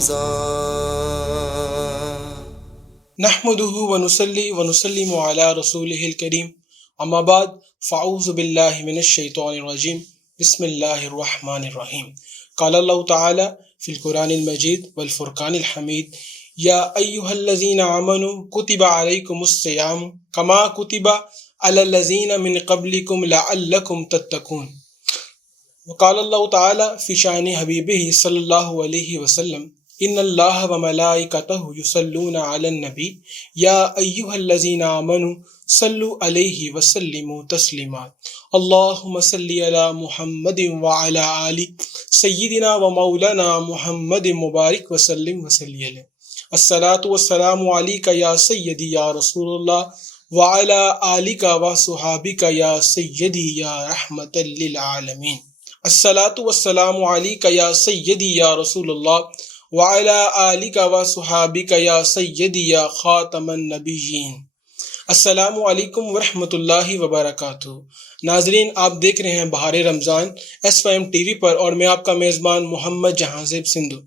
رمضان نحمده ونصلي ونسلم على رسوله الكريم اما بعد فاعوذ بالله من الشيطان الرجيم بسم الله الرحمن الرحيم قال الله تعالى في القرآن المجيد والفرقان الحميد يا أيها الذين آمنوا كتب عليكم الصيام كما كتب على الذين من قبلكم لعلكم تتقون وقال الله تعالى في شأن حبيبه صلى الله عليه وسلم ان اللہ وملائکتہ یصلون علی النبی یا ایہا الذین آمنوا صلوا علیہ وسلموا تسلیما اللہم صلی علی محمد وعلی آل سیدنا ومولانا محمد مبارک وسلم وصلی علیہ الصلاۃ والسلام علیک یا سیدی یا رسول اللہ وعلی آلک وصحابک یا سیدی یا رحمت للعالمین الصلاۃ والسلام علیک یا سیدی یا رسول اللہ وعلی آلک و صحابک یا سیدی یا خاتم النبیین۔ السلام علیکم ورحمۃ اللہ وبرکاتہ۔ ناظرین، آپ دیکھ رہے ہیں بہار رمضان SYM TV پر اور میں آپ کا میزبان محمد جہانزیب سندھو۔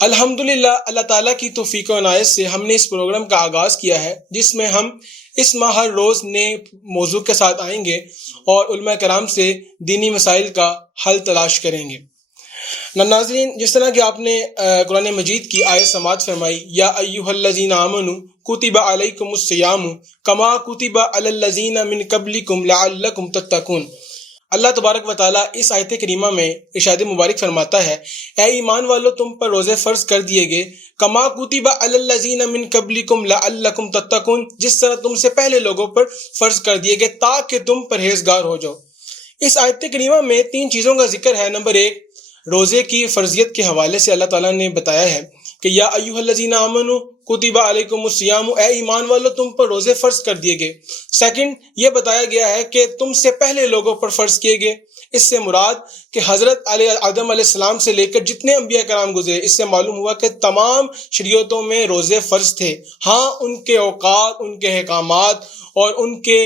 الحمدللہ اللہ تعالیٰ کی توفیق و عنایت سے ہم نے اس پروگرام کا آغاز کیا ہے جس میں ہم اس ماہ ہر روز نئے موضوع کے ساتھ آئیں گے اور علماء کرام سے دینی مسائل کا حل تلاش کریں گے۔ ناظرین، جس طرح کہ آپ نے قرآن مجید کی آیت سماعت فرمائی یا ایھا الذین آمنوا کتب علیکم الصیام کما کتب علی الذین من قبلکم لعلکم تتقون، اللہ تبارک و تعالیٰ اس آیت کریمہ میں ارشاد مبارک فرماتا ہے اے ایمان والو تم پر روزے فرض کر دیے گئے کما کتب علی الذین من قبلکم لعلکم تتقون، جس طرح تم سے پہلے لوگوں پر فرض کر دیے گئے تاکہ تم پرہیزگار ہو جاؤ۔ اس آیت کریمہ میں 3 چیزوں کا ذکر ہے۔ نمبر 1، روزے کی فرضیت کے حوالے سے اللہ تعالیٰ نے بتایا ہے کہ یا ایھا الذین آمنوا کتب علیکم الصیام، اے ایمان والو تم پر روزے فرض کر دیے گئے۔ سیکنڈ، یہ بتایا گیا ہے کہ تم سے پہلے لوگوں پر فرض کیے گئے۔ اس سے مراد کہ حضرت آدم علیہ السلام سے لے کر جتنے انبیاء کرام گزرے، اس سے معلوم ہوا کہ تمام شریعتوں میں روزے فرض تھے۔ ہاں، ان کے اوقات، ان کے احکامات اور ان کے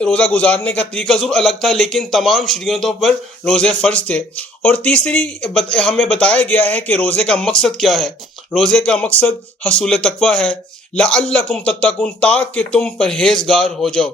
روزہ گزارنے کا طریقہ ضرور الگ تھا، لیکن تمام شریعتوں پر روزے فرض تھے۔ اور تیسری ہمیں بتایا گیا ہے کہ روزے کا مقصد کیا ہے۔ روزے کا مقصد حصول تقویٰ ہے، لعلکم تتقون، تاکہ تم پرہیزگار ہو جاؤ۔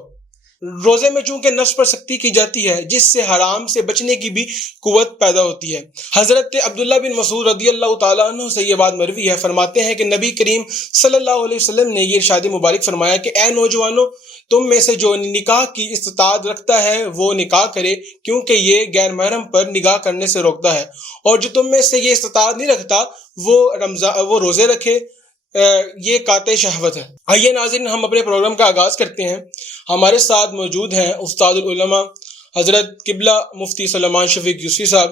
روزے میں چونکہ نفس پر سختی کی جاتی ہے جس سے حرام سے بچنے کی بھی قوت پیدا ہوتی ہے۔ حضرت عبداللہ بن مسعود رضی اللہ تعالیٰ عنہ سے یہ بات مروی ہے، فرماتے ہیں کہ نبی کریم صلی اللہ علیہ وسلم نے یہ ارشاد مبارک فرمایا کہ اے نوجوانوں، تم میں سے جو نکاح کی استطاعت رکھتا ہے وہ نکاح کرے، کیونکہ یہ غیر محرم پر نگاہ کرنے سے روکتا ہے، اور جو تم میں سے یہ استطاعت نہیں رکھتا وہ روزے رکھے، یہ قاطع شہوت ہے۔ آئیے ناظرین، ہم اپنے پروگرام کا آغاز کرتے ہیں۔ ہمارے ساتھ موجود ہیں استاد العلماء حضرت قبلہ مفتی سلیمان شفیق یوسفی صاحب۔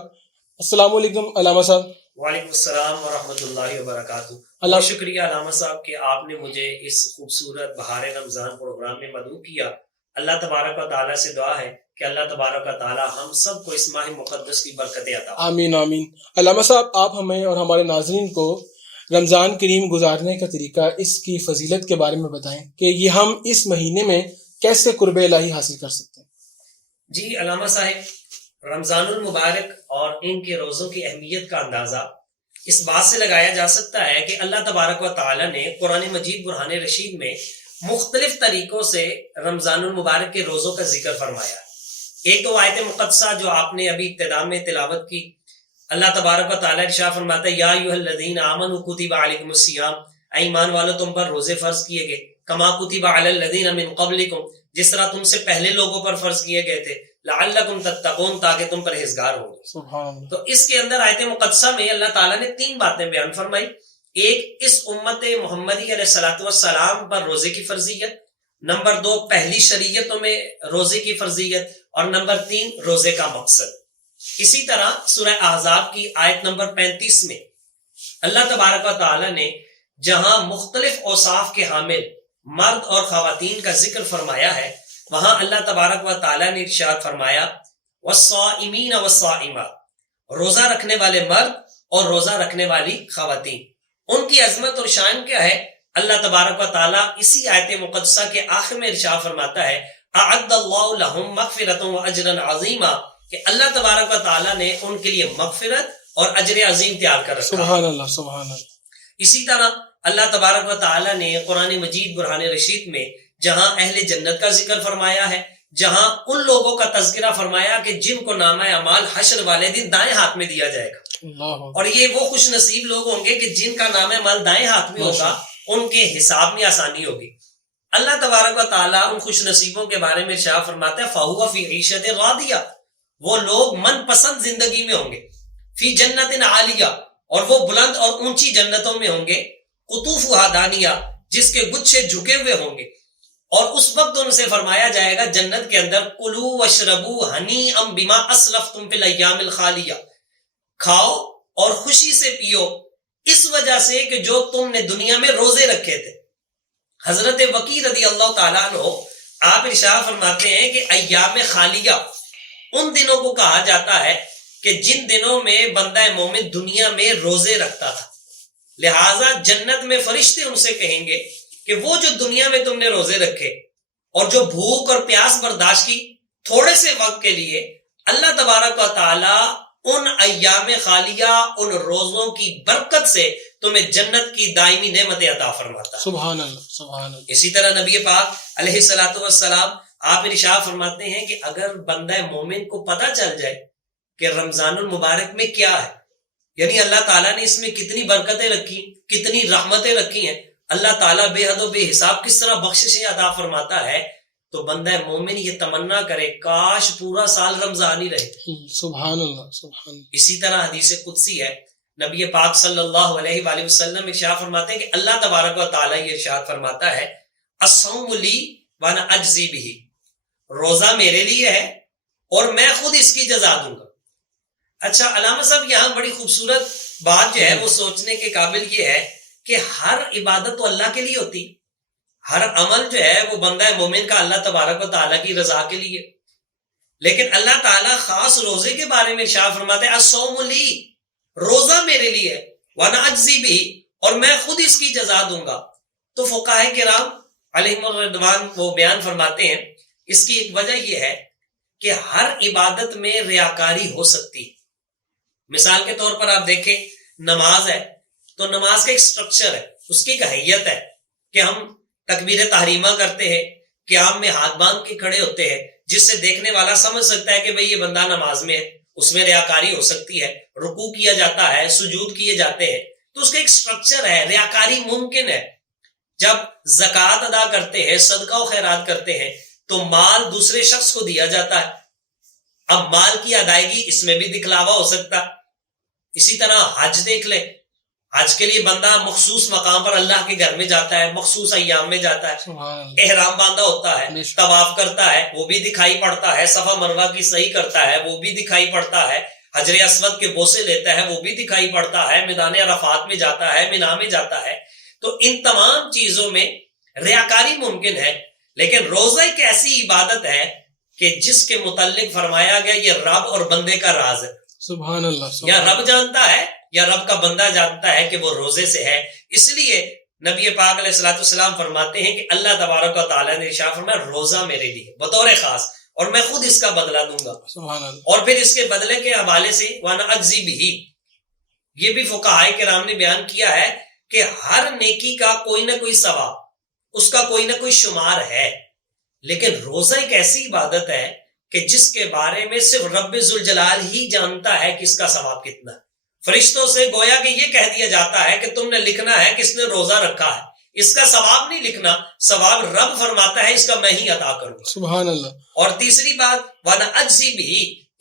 السلام علیکم علامہ صاحب۔ وعلیکم السلام ورحمۃ اللہ وبرکاتہ۔ بہت شکریہ علامہ صاحب کہ آپ نے مجھے اس خوبصورت بہار رمضان پروگرام میں مدعو کیا۔ اللہ تبارک و تعالیٰ سے دعا ہے کہ اللہ تبارک و تعالیٰ ہم سب کو اس ماہ مقدس کی برکتیں عطا فرمائے۔ آمین آمین۔ علامہ صاحب، آپ ہمیں اور ہمارے ناظرین کو رمضان کریم گزارنے کا طریقہ، اس کی فضیلت کے بارے میں بتائیں کہ یہ ہم اس مہینے میں کیسے قرب الہی حاصل کر سکتے ہیں۔ جی علامہ صاحب، رمضان المبارک اور ان کے روزوں کی اہمیت کا اندازہ اس بات سے لگایا جا سکتا ہے کہ اللہ تبارک و تعالیٰ نے قرآن مجید برہان رشید میں مختلف طریقوں سے رمضان المبارک کے روزوں کا ذکر فرمایا۔ ایک تو آیت مقدسہ جو آپ نے ابھی ابتدا میں تلاوت کی، اللہ تبارک و تعالیٰ ارشاد فرماتا ہے یا ایھا الذین آمنوا کتب علیکم الصیام، اے ایمان والو تم پر روزے فرض کیے گئے، کما کتب علی الذین من قبلکم، جس طرح تم سے پہلے لوگوں پر فرض کیے گئے تھے، لعلکم تتقون، تاکہ تم پرہیزگار ہو۔ تو اس کے اندر آیت مقدسہ میں اللہ تعالیٰ نے 3 باتیں بیان فرمائی۔ ایک، اس امت محمدی علیہ السلام پر روزے کی فرضیت، نمبر 2، پہلی شریعتوں میں روزے کی فرضیت، اور نمبر 3، روزے کا مقصد۔ اسی طرح سورہ احزاب کی آیت نمبر 35 میں اللہ تبارک و تعالیٰ نے جہاں مختلف اوصاف کے حامل مرد اور خواتین کا ذکر فرمایا ہے، وہاں اللہ تبارک و تعالیٰ نے ارشاد فرمایا والصائمین والصائمات، روزہ رکھنے والے مرد اور روزہ رکھنے والی خواتین، ان کی عظمت اور شان کیا ہے؟ اللہ تبارک و تعالیٰ اسی آیت مقدسہ کے آخر میں ارشاد فرماتا ہے اعد اللہ لہم مغفرۃ واجرا عظیما، کہ اللہ تبارک و تعالیٰ نے ان کے لیے مغفرت اور اجر عظیم تیار کر رکھا ہے۔ سبحان اللہ، سبحان اللہ۔ اسی طرح اللہ تبارک و تعالیٰ نے قرآن مجید برہان رشید میں جہاں اہل جنت کا ذکر فرمایا ہے، جہاں ان لوگوں کا تذکرہ فرمایا کہ جن کو نامہ اعمال حشر والے دن دائیں ہاتھ میں دیا جائے گا، اللہ اور یہ وہ خوش نصیب لوگ ہوں گے کہ جن کا نامہ اعمال دائیں ہاتھ میں ہوگا، ان کے حساب میں آسانی ہوگی۔ اللہ تبارک و تعالیٰ ان خوش نصیبوں کے بارے میں ارشاد فرماتا ہے فَهُوَ فِي عِيشَةٍ رَاضِيَةٍ، وہ لوگ من پسند زندگی میں ہوں گے، فی جنت عالیہ، اور وہ بلند اور اونچی جنتوں میں ہوں گے، قطوفها دانیہ، جس کے گچھے جھکے ہوئے ہوں گے، اور اس وقت ان سے فرمایا جائے گا جنت کے اندر کلوا واشربوا ہنیئا بما اسلفتم فی الایام الخالیہ، کھاؤ اور خوشی سے پیو اس وجہ سے کہ جو تم نے دنیا میں روزے رکھے تھے۔ حضرت وکی رضی اللہ تعالیٰ عنہ آپ ارشاد فرماتے ہیں کہ ایام خالیہ ان دنوں کو کہا جاتا ہے کہ جن دنوں میں بندہ مومن دنیا میں روزے رکھتا تھا، لہٰذا جنت میں فرشتے ان سے کہیں گے کہ وہ جو دنیا میں تم نے روزے رکھے اور جو بھوک اور پیاس برداشت کی تھوڑے سے وقت کے لیے، اللہ تبارک و تعالی ان ایام خالیہ، ان روزوں کی برکت سے تمہیں جنت کی دائمی نعمتیں عطا فرماتا ہے۔ سبحان اللہ، سبحان اللہ۔ اسی طرح نبی پاک علیہ الصلوۃ والسلام آپ ارشاد فرماتے ہیں کہ اگر بندہ مومن کو پتہ چل جائے کہ رمضان المبارک میں کیا ہے، یعنی اللہ تعالیٰ نے اس میں کتنی برکتیں رکھی، کتنی رحمتیں رکھی ہیں، اللہ تعالیٰ بے حد و بے حساب کس طرح بخششیں عطا فرماتا ہے، تو بندہ مومن یہ تمنا کرے کاش پورا سال رمضان ہی رہے۔ سبحان اللہ، سبحان اللہ۔ اسی طرح حدیث قدسی ہے، نبی پاک صلی اللہ علیہ وآلہ وسلم ارشاد فرماتے ہیں کہ اللہ تبارک و تعالیٰ یہ ارشاد فرماتا ہے الصوم لی وانا اجزی بہ، روزہ میرے لیے ہے اور میں خود اس کی جزا دوں گا۔ اچھا علامہ صاحب، یہاں بڑی خوبصورت بات جو ہے وہ سوچنے کے قابل یہ ہے کہ ہر عبادت تو اللہ کے لیے ہوتی، ہر عمل جو ہے وہ بندہ مومن کا اللہ تبارک و تعالیٰ کی رضا کے لیے، لیکن اللہ تعالیٰ خاص روزے کے بارے میں ارشاد فرماتے ہیں الصوم لی، روزہ میرے لیے ہے، وانا اجزی بہ، اور میں خود اس کی جزا دوں گا۔ تو فقہاء کرام علیہم الرضوان وہ بیان فرماتے ہیں اس کی ایک وجہ یہ ہے کہ ہر عبادت میں ریاکاری ہو سکتی ہے۔ مثال کے طور پر آپ دیکھیں نماز ہے تو نماز کا ایک سٹرکچر ہے، اس کی ایک حیت ہے کہ ہم تکبیر تحریمہ کرتے ہیں، قیام میں ہاتھ باندھ کے کھڑے ہوتے ہیں، جس سے دیکھنے والا سمجھ سکتا ہے کہ بھئی یہ بندہ نماز میں ہے، اس میں ریاکاری ہو سکتی ہے، رکوع کیا جاتا ہے، سجود کیے جاتے ہیں، تو اس کا ایک سٹرکچر ہے، ریاکاری ممکن ہے۔ جب زکوٰۃ ادا کرتے ہیں، صدقہ و خیرات کرتے ہیں تو مال دوسرے شخص کو دیا جاتا ہے، اب مال کی ادائیگی اس میں بھی دکھلاوا ہو سکتا ہے۔ اسی طرح حج دیکھ لیں، حج کے لیے بندہ مخصوص مقام پر اللہ کے گھر میں جاتا ہے، مخصوص ایام میں جاتا ہے، احرام باندھا ہوتا ہے، طواف کرتا ہے، وہ بھی دکھائی پڑتا ہے، صفا مروہ کی صحیح کرتا ہے، وہ بھی دکھائی پڑتا ہے، حجر اسود کے بوسے لیتا ہے، وہ بھی دکھائی پڑتا ہے، میدان عرفات میں جاتا ہے، مینا میں جاتا ہے۔ تو ان تمام چیزوں میں ریاکاری ممکن ہے، لیکن روزہ ایک ایسی عبادت ہے کہ جس کے متعلق فرمایا گیا یہ رب اور بندے کا راز ہے۔ سبحان اللہ۔ یا رب جانتا ہے یا رب کا بندہ جانتا ہے کہ وہ روزے سے ہے۔ اس لیے نبی پاک علیہ الصلوۃ والسلام فرماتے ہیں کہ اللہ تبارک و تعالیٰ نے ارشاد فرمایا روزہ میرے لیے بطور خاص، اور میں خود اس کا بدلہ دوں گا۔ سبحان اللہ۔ اور پھر اس کے بدلے کے حوالے سے وانا اجزی بہ، یہ بھی فقہاء کرام نے بیان کیا ہے کہ ہر نیکی کا کوئی نہ کوئی ثواب، اس کا کوئی نہ کوئی شمار ہے، لیکن روزہ ایک ایسی عبادت ہے کہ جس کے بارے میں صرف رب ذوالجلال ہی جانتا ہے کہ اس کا ثواب کتنا ہے۔ فرشتوں سے گویا کہ یہ کہہ دیا جاتا ہے کہ تم نے لکھنا ہے کہ اس نے روزہ رکھا ہے، اس کا ثواب نہیں لکھنا، ثواب رب فرماتا ہے اس کا میں ہی عطا کروں گا۔ سبحان اللہ۔ اور تیسری بات وانا اجزی بہ،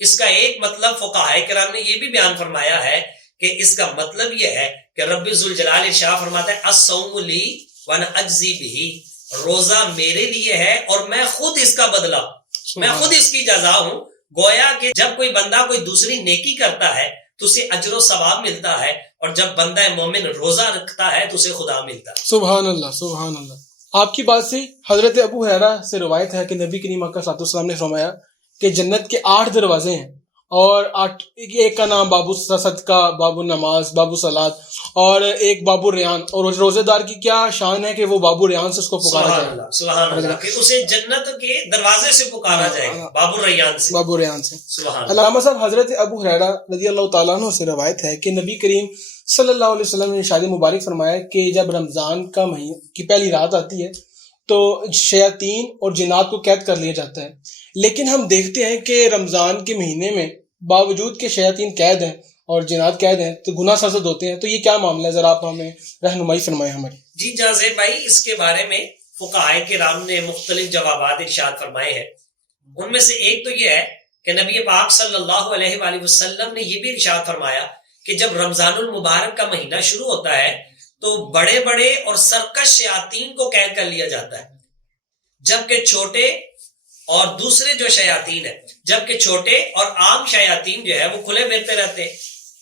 اس کا ایک مطلب فقہاء کرام نے یہ بھی بیان فرمایا ہے کہ اس کا مطلب یہ ہے کہ رب ذوالجلال ارشاد فرماتا ہے الصوم لی وانا اجزی بہ، روزہ میرے لیے ہے اور میں خود اس کا بدلہ، میں خود اس کی جزا ہوں۔ گویا کہ جب کوئی بندہ کوئی دوسری نیکی کرتا ہے تو اسے اجر و ثواب ملتا ہے، اور جب بندہ مومن روزہ رکھتا ہے تو اسے خدا ملتا ہے۔ سبحان اللہ، سبحان اللہ۔ آپ کی بات سے حضرت ابو ہریرہ سے روایت ہے کہ نبی کریم صلی اللہ علیہ وسلم نے فرمایا کہ جنت کے 8 دروازے ہیں اور ایک کا نام بابو صدقہ، بابو نماز، بابو صلات، اور ایک بابو ریان. اور روزے دار کی کیا شان ہے کہ وہ بابو ریان سے اس کو پکارا جائے گا. سبحان اللہ، کہ اسے جنت کے دروازے سے پکارا جائے گا، بابو ریان سے. بابو ریان سے. علامہ صاحب، حضرت ابو ہریرہ رضی اللہ تعالیٰ عنہ سے روایت ہے کہ نبی کریم صلی اللہ علیہ وسلم نے ارشاد مبارک فرمایا کہ جب رمضان کا مہینہ کی پہلی رات آتی ہے تو شیاطین اور جنات کو قید کر لیا جاتا ہے. لیکن ہم دیکھتے ہیں کہ رمضان کے مہینے میں باوجود کہ شیاطین قید ہیں اور جنات قید ہیں تو گناہ سرزد ہوتے ہیں. تو یہ کیا معاملہ ہے، ذرا آپ ہمیں رہنمائی فرمائیں ہماری. جی جازر بھائی، اس کے بارے میں فقہائے کرام نے مختلف جوابات ارشاد فرمائے ہیں. ان میں سے ایک تو یہ ہے کہ نبی پاک صلی اللہ علیہ وآلہ وسلم نے یہ بھی ارشاد فرمایا کہ جب رمضان المبارک کا مہینہ شروع ہوتا ہے تو بڑے بڑے اور سرکش شیاطین کو قید کر لیا جاتا ہے، جبکہ چھوٹے اور دوسرے جو شیاطین ہیں، جبکہ چھوٹے اور عام شیاطین جو ہے وہ کھلے پھرتے رہتے ہیں.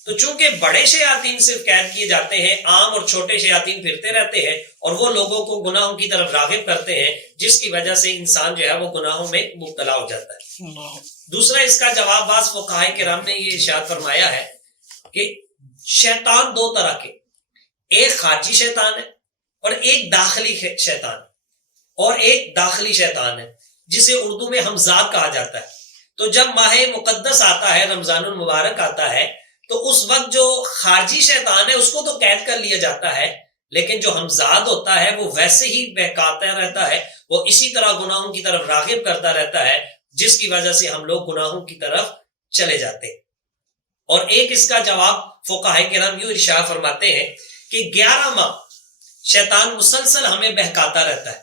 تو چونکہ بڑے شیاطین صرف قید کیے جاتے ہیں، عام اور چھوٹے شیاطین پھرتے رہتے ہیں اور وہ لوگوں کو گناہوں کی طرف راغب کرتے ہیں، جس کی وجہ سے انسان جو ہے وہ گناہوں میں مبتلا ہو جاتا ہے. دوسرا اس کا جواب بعض فقہائے کرام نے یہ ارشاد فرمایا ہے کہ شیطان دو طرح کے، ایک خارجی شیطان ہے اور ایک داخلی شیطان، اور ایک داخلی شیطان ہے جسے اردو میں حمزات کہا جاتا ہے. تو جب ماہ مقدس آتا ہے، رمضان المبارک آتا ہے، تو اس وقت جو خارجی شیطان ہے اس کو تو قید کر لیا جاتا ہے، لیکن جو حمزاد ہوتا ہے وہ ویسے ہی بہکاتا رہتا ہے، وہ اسی طرح گناہوں کی طرف راغب کرتا رہتا ہے، جس کی وجہ سے ہم لوگ گناہوں کی طرف چلے جاتے ہیں. اور ایک اس کا جواب فقہائے کرام یوں ارشاد فرماتے ہیں کہ 11 ماہ شیطان مسلسل ہمیں بہکاتا رہتا ہے،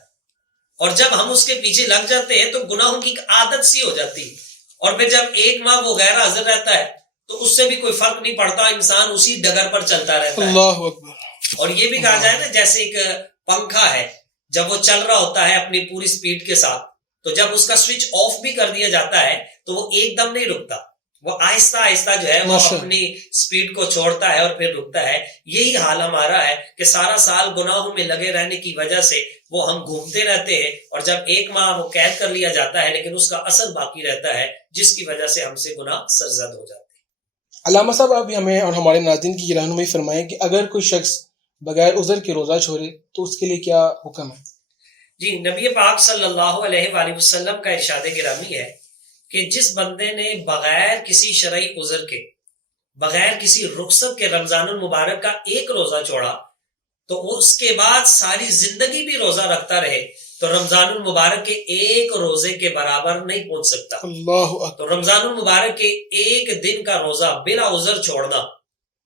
اور جب ہم اس کے پیچھے لگ جاتے ہیں تو گناہوں کی عادت سی ہو جاتی ہے، اور پھر جب ایک ماہ وہ غیر حاضر رہتا ہے تو اس سے بھی کوئی فرق نہیں پڑتا، انسان اسی ڈگر پر چلتا رہتا ہے. اللہ اکبر. اور یہ بھی کہا جائے نا، جیسے ایک پنکھا ہے، جب وہ چل رہا ہوتا ہے اپنی پوری سپیڈ کے ساتھ، تو جب اس کا سوئچ آف بھی کر دیا جاتا ہے تو وہ ایک دم نہیں رکتا، وہ آہستہ آہستہ جو ہے وہ اپنی سپیڈ کو چھوڑتا ہے اور پھر رکتا ہے. یہی حال ہمارا ہے کہ سارا سال گناہوں میں لگے رہنے کی وجہ سے وہ ہم گھومتے رہتے ہیں، اور جب ایک ماہ وہ قید کر لیا جاتا ہے لیکن اس کا اثر باقی رہتا ہے، جس کی وجہ سے ہم سے گناہ سرزد ہو جاتے ہیں. علامہ صاحب، ابھی ہمیں اور ہمارے ناظرین کی رہنمائی فرمائیں کہ اگر کوئی شخص بغیر عذر کے روزہ چھوڑے تو اس کے لیے کیا حکم ہے؟ جی، نبی پاک صلی اللہ علیہ وآلہ وسلم کا ارشاد گرامی ہے کہ جس بندے نے بغیر کسی شرعی عذر کے، بغیر کسی رخصت کے رمضان المبارک کا ایک روزہ چھوڑا تو اس کے بعد ساری زندگی بھی روزہ رکھتا رہے تو رمضان المبارک کے ایک روزے کے برابر نہیں پہنچ سکتا. اللہ. تو رمضان المبارک کے ایک دن کا روزہ بلا عذر چھوڑنا،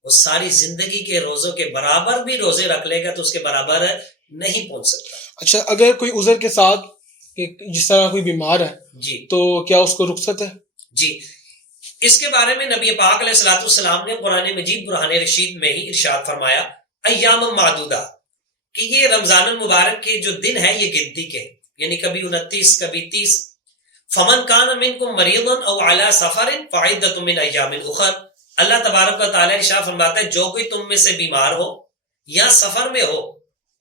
وہ ساری زندگی کے روزوں کے برابر بھی روزے رکھ لے گا تو اس کے برابر نہیں پہنچ سکتا. اچھا، اگر کوئی عذر کے ساتھ، جس طرح کوئی بیمار ہے، جی، تو کیا اس کو رخصت ہے؟ جی، اس کے بارے میں نبی پاک علیہ الصلوۃ والسلام نے قرآن مجید برہان رشید میں ہی ارشاد فرمایا ایام معدودہ، کہ یہ رمضان المبارک کے جو دن ہے یہ گنتی کے ہیں، یعنی کبھی 29 کبھی 30. فمن کان منکم مریضا او علی سفر فعدۃ من ایام اخر. اللہ تبارک و تعالی ارشاد فرماتا ہے جو کوئی تم میں سے بیمار ہو یا سفر میں ہو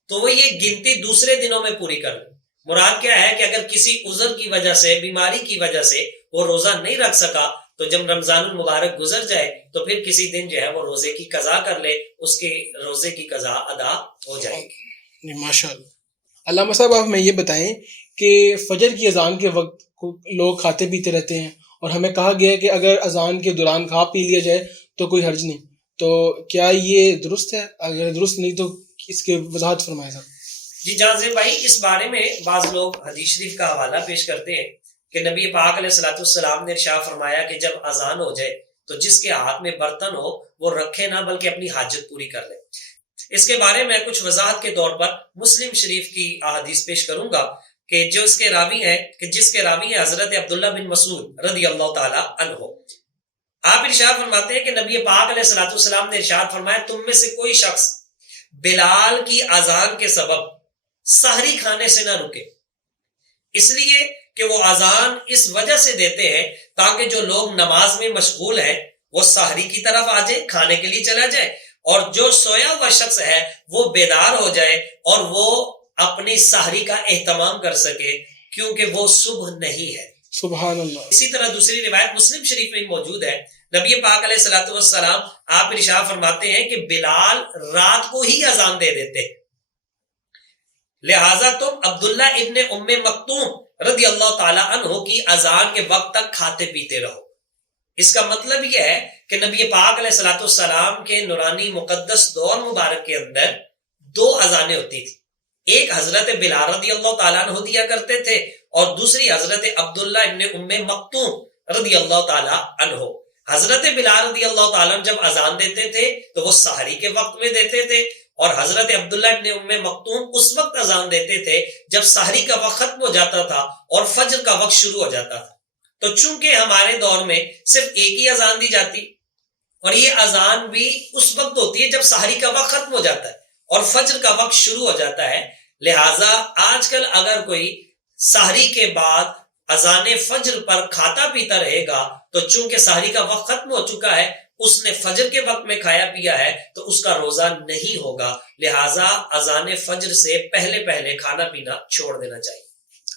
تو وہ یہ گنتی دوسرے دنوں میں پوری کر لے. مراد کیا ہے کہ اگر کسی عذر کی وجہ سے، بیماری کی وجہ سے وہ روزہ نہیں رکھ سکا تو جب رمضان المبارک گزر جائے تو پھر کسی دن جو ہے وہ روزے کی قضا کر لے، اس کے روزے کی قضا ادا ہو جائے گی. ماشاء اللہ. علامہ صاحب، آپ ہمیں یہ بتائیں کہ فجر کی اذان کے وقت لوگ کھاتے پیتے رہتے ہیں، اور ہمیں کہا گیا ہے کہ اگر اذان کے دوران کھا پی لیا جائے تو کوئی حرج نہیں، تو کیا یہ درست ہے؟ اگر درست نہیں تو اس کے وضاحت فرمائیں صاحب. جی جازر بھائی، اس بارے میں بعض لوگ حدیث شریف کا حوالہ پیش کرتے ہیں کہ نبی پاک علیہ الصلوۃ والسلام نے ارشاد فرمایا کہ جب اذان ہو جائے تو جس کے ہاتھ میں برتن ہو وہ رکھے نہ بلکہ اپنی حاجت پوری کر لے. اس کے بارے میں کچھ وضاحت کے طور پر مسلم شریف کی احادیث پیش کروں گا کہ جو اس کے راوی ہیں جس کے راوی ہیں حضرت عبداللہ بن مسعود رضی اللہ تعالی عنہ. آپ ارشاد فرماتے ہیں کہ نبی پاک علیہ الصلوۃ والسلام نے ارشاد فرمایا تم میں سے کوئی شخص بلال کی اذان کے سبب سحری کھانے سے نہ رکے، اس لیے کہ وہ اذان اس وجہ سے دیتے ہیں تاکہ جو لوگ نماز میں مشغول ہیں وہ سحری کی طرف آ جائے، کھانے کے لیے چلا جائے، اور جو سویا ہوا شخص ہے وہ بیدار ہو جائے اور وہ اپنی سحری کا اہتمام کر سکے، کیونکہ وہ صبح نہیں ہے. سبحان اللہ. اسی طرح دوسری روایت مسلم شریف میں موجود ہے، نبی پاک علیہ الصلوۃ والسلام آپ ارشاد فرماتے ہیں کہ بلال رات کو ہی اذان دے دیتے، لہٰذا تم عبداللہ ابن ام مکتوم رضی اللہ تعالی عنہ کی اذان کے وقت تک کھاتے پیتے رہو. اس کا مطلب یہ ہے کہ نبی پاک علیہ الصلوۃ والسلام کے نورانی مقدس دور مبارک کے اندر دو اذانیں ہوتی تھی، ایک حضرت بلال رضی اللہ تعالیٰ عنہ دیا کرتے تھے اور دوسری حضرت عبداللہ ابن ام مکتوم رضی اللہ تعالیٰ عنہ. حضرت بلال رضی اللہ تعالیٰ عنہ جب اذان دیتے تھے تو وہ سحری کے وقت میں دیتے تھے، اور حضرت عبداللہ ابن ام مکتوم اس وقت اذان دیتے تھے جب سحری کا وقت ختم ہو جاتا تھا اور فجر کا وقت شروع ہو جاتا تھا. تو چونکہ ہمارے دور میں صرف ایک ہی اذان دی جاتی اور یہ اذان بھی اس وقت ہوتی ہے جب سحری کا وقت ختم ہو جاتا ہے اور فجر کا وقت شروع ہو جاتا ہے، لہٰذا آج کل اگر کوئی سحری کے بعد اذان فجر پر کھاتا پیتا رہے گا تو چونکہ سحری کا وقت ختم ہو چکا ہے، اس نے فجر کے وقت میں کھایا پیا ہے تو اس کا روزہ نہیں ہوگا، لہٰذا اذان فجر سے پہلے پہلے کھانا پینا چھوڑ دینا چاہیے.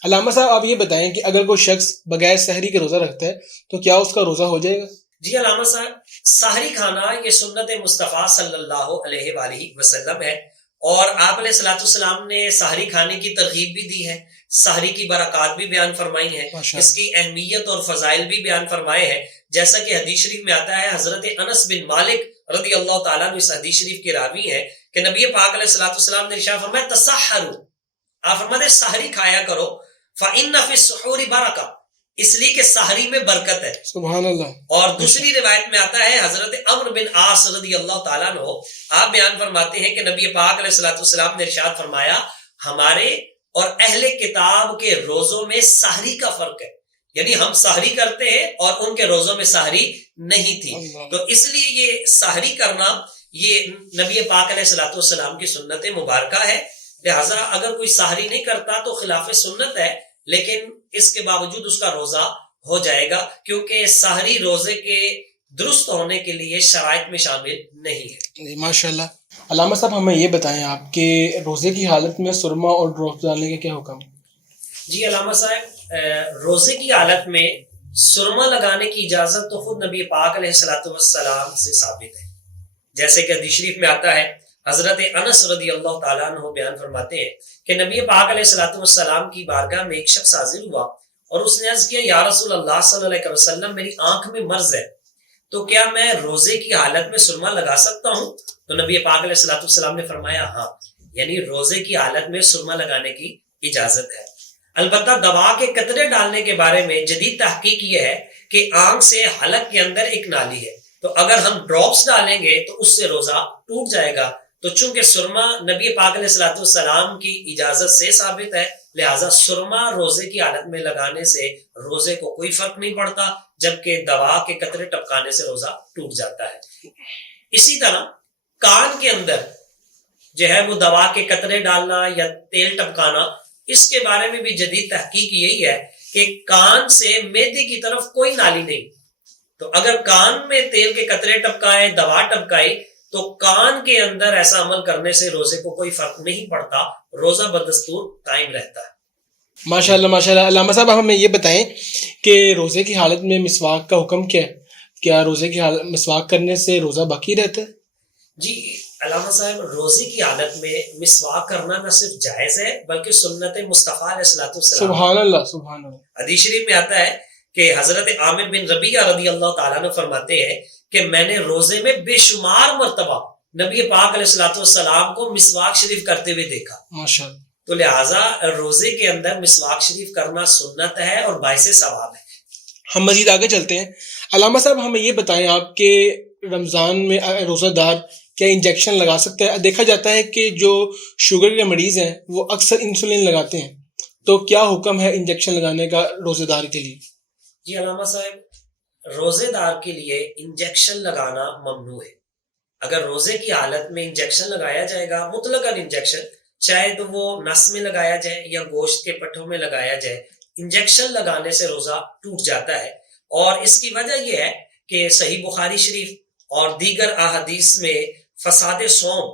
علامہ صاحب آپ یہ بتائیں کہ اگر کوئی شخص بغیر سحری کے روزہ رکھتا ہے تو کیا اس کا روزہ ہو جائے گا؟ جی علامہ صاحب، سحری کھانا یہ سنت مصطفیٰ صلی اللہ علیہ وآلہ وسلم ہے، اور آپ علیہ الصلوۃ والسلام نے سحری کھانے کی ترغیب بھی دی ہے، سحری کی برکات بھی بیان فرمائی ہیں، اس کی اہمیت اور فضائل بھی بیان فرمائے ہیں، جیسا کہ حدیث شریف میں آتا ہے. حضرت انس بن مالک رضی اللہ تعالیٰ عنہ اس حدیث شریف کے راوی ہیں کہ نبی پاک علیہ الصلوۃ والسلام نے ارشاد فرمایا تسحروا، آپ فرماتے ہیں سحری کھایا کرو، فإن فی السحور برکہ، اس لیے کہ سحری میں برکت ہے. سبحان اللہ. اور دوسری روایت میں آتا ہے حضرت عمرو بن عاص رضی اللہ تعالیٰ عنہ آپ بیان فرماتے ہیں کہ نبی پاک علیہ الصلوۃ والسلام نے ارشاد فرمایا ہمارے اور اہل کتاب کے روزوں میں سحری کا فرق ہے، یعنی ہم سحری کرتے ہیں اور ان کے روزوں میں سحری نہیں تھی. تو اس لیے یہ سحری کرنا یہ نبی پاک علیہ الصلوۃ والسلام کی سنت مبارکہ ہے، لہٰذا اگر کوئی سحری نہیں کرتا تو خلاف سنت ہے، لیکن اس کے باوجود اس کا روزہ ہو جائے گا کیونکہ سحری روزے کے درست ہونے کے لیے شرائط میں شامل نہیں ہے. ماشاء اللہ. علامہ صاحب ہمیں یہ بتائیں آپ کہ روزے کی حالت میں سرما اور ڈراپس ڈالنے کا کیا حکم ہے؟ جی علامہ صاحب، روزے کی حالت میں سرما لگانے کی اجازت تو خود نبی پاک علیہ الصلوۃ والسلام سے ثابت ہے، جیسے کہ حدیث شریف میں آتا ہے حضرت انس رضی اللہ تعالیٰ عنہ بیان فرماتے ہیں کہ نبی پاک علیہ الصلوۃ والسلام کی بارگاہ میں ایک شخص حاضر ہوا اور اس نے عرض کیا یا رسول اللہ صلی اللہ علیہ وسلم میری آنکھ میں مرض ہے تو کیا میں روزے کی حالت میں سرما لگا سکتا ہوں؟ تو نبی پاک علیہ الصلوۃ والسلام نے فرمایا ہاں، یعنی روزے کی حالت میں سرما لگانے کی اجازت ہے. البتہ دوا کے قطرے ڈالنے کے بارے میں جدید تحقیق یہ ہے کہ آنکھ سے حلق کے اندر ایک نالی ہے، تو اگر ہم ڈراپس ڈالیں گے تو اس سے روزہ ٹوٹ جائے گا. تو چونکہ سرما نبی پاک علیہ الصلوۃ والسلام کی اجازت سے ثابت ہے، لہٰذا سرما روزے کی حالت میں لگانے سے روزے کو کوئی فرق نہیں پڑتا، جبکہ دوا کے قطرے ٹپکانے سے روزہ ٹوٹ جاتا ہے. اسی طرح کان کے اندر جو ہے وہ دوا کے قطرے ڈالنا یا تیل ٹپکانا، اس کے بارے میں بھی جدید تحقیق یہی ہے کہ کان سے معدے کی طرف کوئی نالی نہیں، تو اگر کان میں تیل کے قطرے ٹپکائے، دوا ٹپکائی، تو کان کے اندر ایسا عمل کرنے سے روزے کو کوئی فرق نہیں پڑتا، روزہ بدستور قائم رہتا ہے. ماشاء اللہ ماشاء اللہ. علامہ صاحب ہمیں یہ بتائیں کہ روزے کی حالت میں مسواک کا حکم کیا ہے؟ کیا روزے کی حالت مسواک کرنے سے روزہ باقی رہتا ہے؟ جی علامہ صاحب، روزے کی حالت میں مسواک کرنا نہ صرف جائز ہے بلکہ سنت مصطفیٰ علیہ الصلوۃ والسلام. سبحان اللہ سبحان اللہ. حدیث شریف میں آتا ہے کہ حضرت عامر بن ربیعہ رضی اللہ تعالیٰ عنہ فرماتے ہیں کہ میں نے روزے میں بے شمار مرتبہ نبی پاک علیہ الصلوۃ والسلام کو مسواک شریف کرتے ہوئے دیکھا. ماشاءاللہ. تو لہٰذا روزے کے اندر مسواک شریف کرنا سنت ہے اور باعث ثواب ہے. ہم مزید آگے چلتے ہیں. علامہ صاحب ہمیں یہ بتائیں آپ کہ رمضان میں روزہ دار کیا انجیکشن لگا سکتا ہے؟ دیکھا جاتا ہے کہ جو شوگر کے مریض ہیں وہ اکثر انسولین لگاتے ہیں، تو کیا حکم ہے انجیکشن لگانے کا روزے دار کے لیے؟ جی علامہ صاحب، روزے دار کے لیے انجیکشن لگانا ممنوع ہے. اگر روزے کی حالت میں انجیکشن لگایا جائے گا، مطلقاً انجیکشن، چاہے تو وہ نس میں لگایا جائے یا گوشت کے پٹھوں میں لگایا جائے، انجیکشن لگانے سے روزہ ٹوٹ جاتا ہے. اور اس کی وجہ یہ ہے کہ صحیح بخاری شریف اور دیگر احادیث میں فساد صوم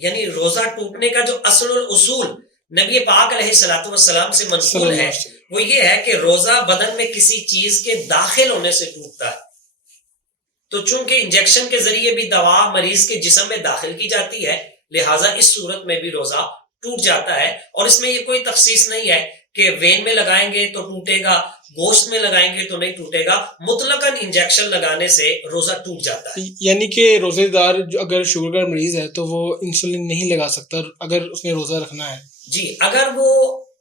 یعنی روزہ ٹوٹنے کا جو اصل الاصول نبی پاک علیہ الصلوۃ والسلام سے صلی منقول اللہ ہے علیہ وسلم۔ وہ یہ ہے کہ روزہ بدن میں کسی چیز کے داخل ہونے سے ٹوٹتا ہے، تو چونکہ انجیکشن کے ذریعے بھی دوا مریض کے جسم میں داخل کی جاتی ہے، لہٰذا اس صورت میں بھی روزہ ٹوٹ جاتا ہے، اور اس میں یہ کوئی تخصیص نہیں ہے کہ وین میں لگائیں گے تو ٹوٹے گا، گوشت میں لگائیں گے تو نہیں ٹوٹے گا، مطلقاً انجیکشن لگانے سے روزہ ٹوٹ جاتا ہے۔ یعنی کہ روزے دار جو اگر شوگر کا مریض ہے تو وہ انسولین نہیں لگا سکتا اگر اس نے روزہ رکھنا ہے؟ جی، اگر وہ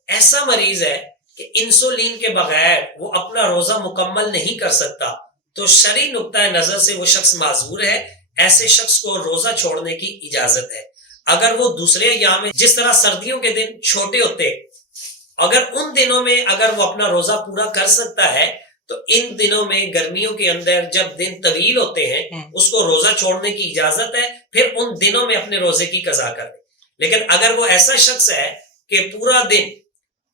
ایسا مریض ہے کہ انسولین کے بغیر وہ اپنا روزہ مکمل نہیں کر سکتا تو شرعی نقطۂ نظر سے وہ شخص معذور ہے، ایسے شخص کو روزہ چھوڑنے کی اجازت ہے۔ اگر وہ دوسرے ایام میں جس طرح سردیوں کے دن چھوٹے ہوتے، اگر ان دنوں میں اگر وہ اپنا روزہ پورا کر سکتا ہے تو ان دنوں میں گرمیوں کے اندر جب دن طویل ہوتے ہیں اس کو روزہ چھوڑنے کی اجازت ہے، پھر ان دنوں میں اپنے روزے کی قضا کر دے۔ لیکن اگر وہ ایسا شخص ہے کہ پورا دن،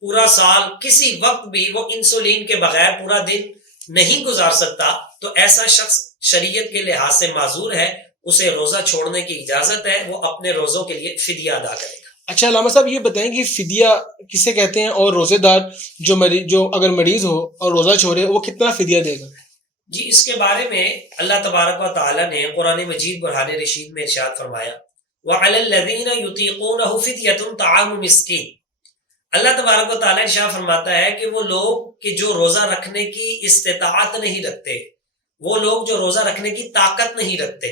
پورا سال کسی وقت بھی وہ انسولین کے بغیر پورا دن نہیں گزار سکتا تو ایسا شخص شریعت کے لحاظ سے معذور ہے، اسے روزہ چھوڑنے کی اجازت ہے، وہ اپنے روزوں کے لیے فدیہ ادا کرے گا۔ اچھا علامہ صاحب یہ بتائیں کہ فدیہ کسے کہتے ہیں، اور روزے دار جو اگر مریض ہو اور روزہ چھوڑے وہ کتنا فدیہ دے گا؟ جی، اس کے بارے میں اللہ تبارک و تعالیٰ نے قرآن مجید برہان رشید میں ارشاد فرمایا وَعَلَى الَّذِينَ يُطِيقُونَهُ فِدْيَةٌ طَعَامُ مِسْكِينٍ۔ اللہ تبارک و تعالیٰ ارشاد فرماتا ہے کہ وہ لوگ کہ جو روزہ رکھنے کی استطاعت نہیں رکھتے، وہ لوگ جو روزہ رکھنے کی طاقت نہیں رکھتے،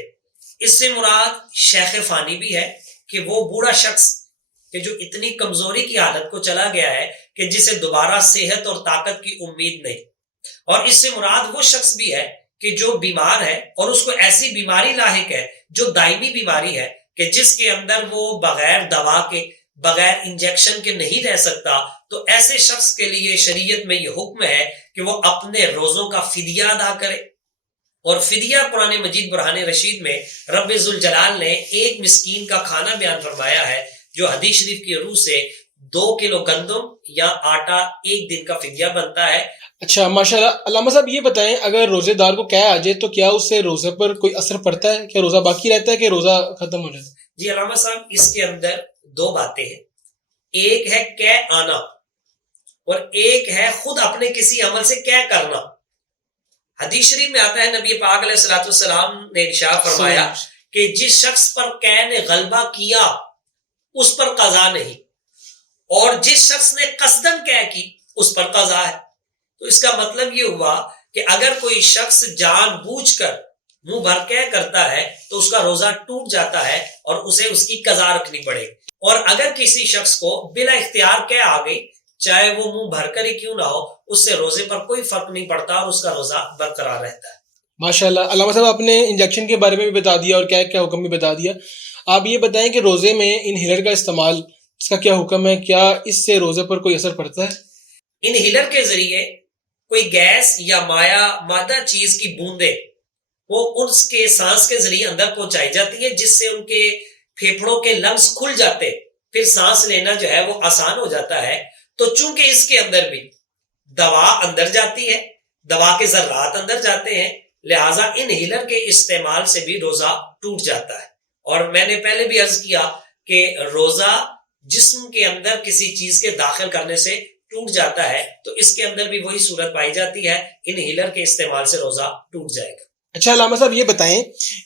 اس سے مراد شیخ فانی بھی ہے کہ وہ بوڑھا شخص کہ جو اتنی کمزوری کی حالت کو چلا گیا ہے کہ جسے دوبارہ صحت اور طاقت کی امید نہیں، اور اس سے مراد وہ شخص بھی ہے کہ جو بیمار ہے اور اس کو ایسی بیماری لاحق ہے جو دائمی بیماری ہے کہ جس کے اندر وہ بغیر دوا کے، بغیر انجیکشن کے نہیں رہ سکتا، تو ایسے شخص کے لیے شریعت میں یہ حکم ہے کہ وہ اپنے روزوں کا فدیہ ادا کرے۔ اور فدیہ قرآن مجید برہان رشید میں رب ذوالجلال نے ایک مسکین کا کھانا بیان فرمایا ہے جو حدیث شریف کی روح سے 2 کلو گندم یا آٹا ایک دن کا فدیہ بنتا ہے۔ اچھا ماشاءاللہ، علامہ صاحب یہ بتائیں اگر روزے دار کو قے آ جائے تو کیا اس سے روزے پر کوئی اثر پڑتا ہے؟ کیا روزہ باقی رہتا ہے کہ روزہ ختم ہو جاتا ہے؟ جی علامہ صاحب، اس کے اندر 2 باتیں ہیں، ایک ہے قے آنا اور ایک ہے خود اپنے کسی عمل سے قے کرنا۔ حدیث شریف میں آتا ہے نبی پاک علیہ الصلوۃ والسلام نے ارشاد فرمایا کہ جس شخص پر قے نے غلبہ کیا اس پر قضا نہیں، اور جس شخص نے قصدن قے کی اس پر قضا ہے۔ تو اس کا مطلب یہ ہوا کہ اگر کوئی شخص جان بوجھ کر منہ بھر قے کرتا ہے تو اس کا روزہ ٹوٹ جاتا ہے اور اسے اس کی قضا رکھنی پڑے گی، اور اگر کسی شخص کو بلا اختیار قے آ گئی، چاہے وہ منہ بھر کر ہی کیوں نہ ہو، اس سے روزے پر کوئی فرق نہیں پڑتا اور اس کا روزہ برقرار رہتا ہے۔ ماشاءاللہ، علامہ صاحب آپ نے انجیکشن کے بارے میں بھی بتا دیا اور کیا حکم بھی بتا دیا۔ آپ یہ بتائیں کہ روزے میں انہیلر کا استعمال، اس کا کیا حکم ہے؟ کیا اس سے روزے پر کوئی اثر پڑتا ہے؟ انہیلر کے ذریعے کوئی گیس یا مادہ چیز کی بوندیں وہ اس کے سانس کے ذریعے اندر پہنچائی جاتی ہے، جس سے ان کے پھیپھڑوں کے لنگز کھل جاتے، پھر سانس لینا جو ہے وہ آسان ہو جاتا ہے۔ تو چونکہ اس کے اندر بھی دوا اندر جاتی ہے، دوا کے ذرات اندر جاتے ہیں، لہٰذا انہیلر کے استعمال سے بھی روزہ ٹوٹ جاتا ہے۔ اور میں نے پہلے بھی عرض کیا کہ روزہ جسم کے اندر کسی چیز کے داخل کرنے سے ٹوٹ جاتا ہے، تو اس کے اندر بھی وہی صورت پائی جاتی ہے، انہیلر کے استعمال سے روزہ ٹوٹ جائے گا۔ اچھا علامہ صاحب یہ بتائیں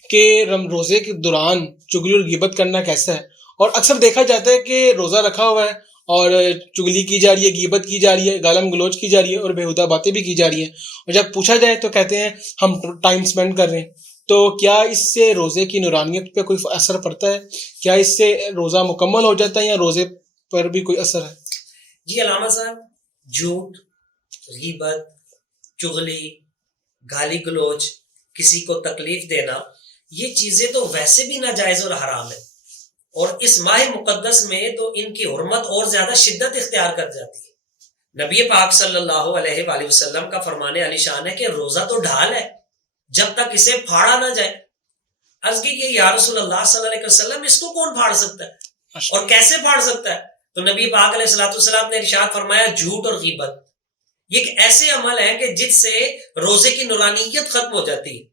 کہ روزے کے دوران چغلی اور غیبت کرنا کیسا ہے؟ اور اکثر دیکھا جاتا ہے کہ روزہ رکھا ہوا ہے اور چغلی کی جا رہی ہے، غیبت کی جا رہی ہے، گالم گلوچ کی جا رہی ہے اور بیہودہ باتیں بھی کی جا رہی ہیں، اور جب پوچھا جائے تو کہتے ہیں ہم ٹائم سپینڈ کر رہے ہیں۔ تو کیا اس سے روزے کی نورانیت پہ کوئی اثر پڑتا ہے؟ کیا اس سے روزہ مکمل ہو جاتا ہے یا روزے پر بھی کوئی اثر ہے؟ جی علامہ صاحب، جھوٹ، غیبت، چغلی، گالی گلوچ، کسی کو تکلیف دینا، یہ چیزیں تو ویسے بھی ناجائز اور حرام ہے، اور اس ماہ مقدس میں تو ان کی حرمت اور زیادہ شدت اختیار کر جاتی ہے۔ نبی پاک صلی اللہ علیہ وآلہ وسلم کا فرمان علی شان ہے کہ روزہ تو ڈھال ہے جب تک اسے پھاڑا نہ جائے۔ عرض کی کہ یا رسول اللہ صلی اللہ علیہ وسلم اس کو کون پھاڑ سکتا ہے اور کیسے پھاڑ سکتا ہے؟ تو نبی پاک علیہ الصلوۃ والسلام نے ارشاد فرمایا جھوٹ اور غیبت یہ ایک ایسے عمل ہیں کہ جس سے روزے کی نورانیت ختم ہو جاتی ہے۔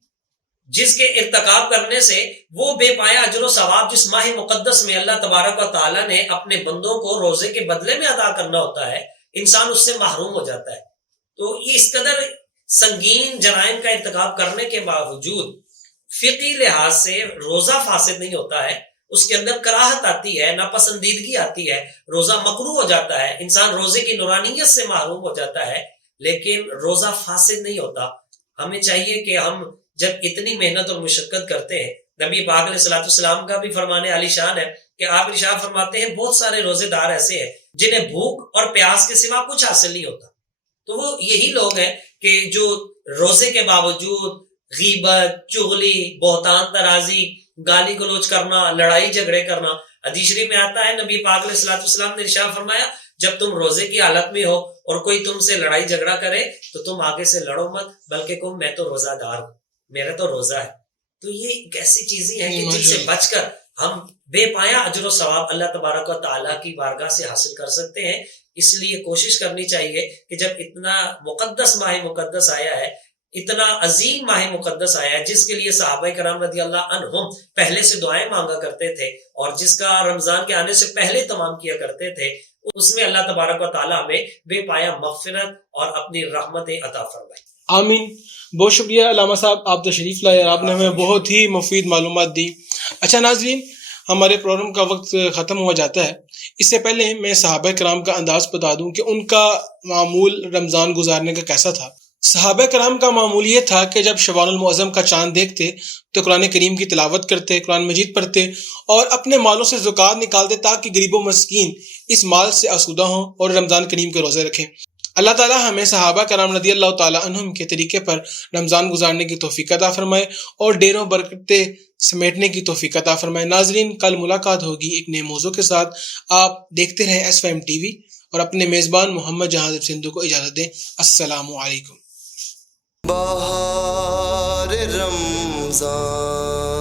جس کے ارتکاب کرنے سے وہ بے پایا اجر و ثواب جس ماہ مقدس میں اللہ تبارک و تعالیٰ نے اپنے بندوں کو روزے کے بدلے میں ادا کرنا ہوتا ہے، انسان اس سے محروم ہو جاتا ہے۔ تو یہ اس قدر سنگین جرائم کا ارتکاب کرنے کے باوجود فقہی لحاظ سے روزہ فاسد نہیں ہوتا ہے، اس کے اندر کراہت آتی ہے، ناپسندیدگی آتی ہے، روزہ مکروہ ہو جاتا ہے، انسان روزے کی نورانیت سے محروم ہو جاتا ہے، لیکن روزہ فاسد نہیں ہوتا۔ ہمیں چاہیے کہ ہم جب اتنی محنت اور مشقت کرتے ہیں، نبی پاک علیہ الصلوۃ والسلام کا بھی فرمان عالی شان ہے کہ آپ ارشاد فرماتے ہیں بہت سارے روزے دار ایسے ہیں جنہیں بھوک اور پیاس کے سوا کچھ حاصل نہیں ہوتا۔ تو وہ یہی لوگ ہیں کہ جو روزے کے باوجود غیبت، چغلی، بہتان ترازی، گالی گلوچ کرنا، لڑائی جھگڑے کرنا۔ حدیث شریف میں آتا ہے نبی پاک علیہ الصلوۃ والسلام نے ارشاد فرمایا جب تم روزے کی حالت میں ہو اور کوئی تم سے لڑائی جھگڑا کرے تو تم آگے سے لڑو مت، بلکہ کہو میں تو روزہ دار ہوں، میرا تو روزہ ہے۔ تو یہ ایک ایسی چیزیں ہیں کہ جن سے بچ کر ہم بے پایا اجر و ثواب اللہ تبارک و تعالیٰ کی بارگاہ سے حاصل کر سکتے ہیں۔ اس لیے کوشش کرنی چاہیے کہ جب اتنا مقدس ماہ مقدس آیا ہے، اتنا عظیم ماہ مقدس آیا ہے جس کے لیے صحابہ کرام رضی اللہ عنہم پہلے سے دعائیں مانگا کرتے تھے اور جس کا رمضان کے آنے سے پہلے تمام کیا کرتے تھے، اس میں اللہ تبارک و تعالیٰ ہمیں بے پایا مغفرت اور اپنی رحمت عطا فرمائے۔ آمین۔ بہت شکریہ علامہ صاحب، آپ تشریف لائے، آپ نے ہمیں بہت ہی مفید معلومات دی۔ اچھا ناظرین، ہمارے پروگرام کا وقت ختم ہو جاتا ہے۔ اس سے پہلے میں صحابہ کرام کا انداز بتا دوں کہ ان کا معمول رمضان گزارنے کا کیسا تھا۔ صحابہ کرام کا معمول یہ تھا کہ جب شوال المعظم کا چاند دیکھتے تو قرآن کریم کی تلاوت کرتے، قرآن مجید پڑھتے اور اپنے مالوں سے زکوٰۃ نکالتے تاکہ غریب و مسکین اس مال سے آسودہ ہوں اور رمضان کریم کے روزے رکھیں۔ اللہ تعالیٰ ہمیں صحابہ کرام رضی اللہ تعالیٰ عنہم کے طریقے پر رمضان گزارنے کی توفیق عطا فرمائے اور ڈیروں برکتیں سمیٹنے کی توفیق عطا فرمائے۔ ناظرین، کل ملاقات ہوگی ایک نئے موضوع کے ساتھ۔ آپ دیکھتے رہیں SYM TV اور اپنے میزبان محمد جہاں سندھو کو اجازت دیں۔ السلام علیکم۔ بہار رمضان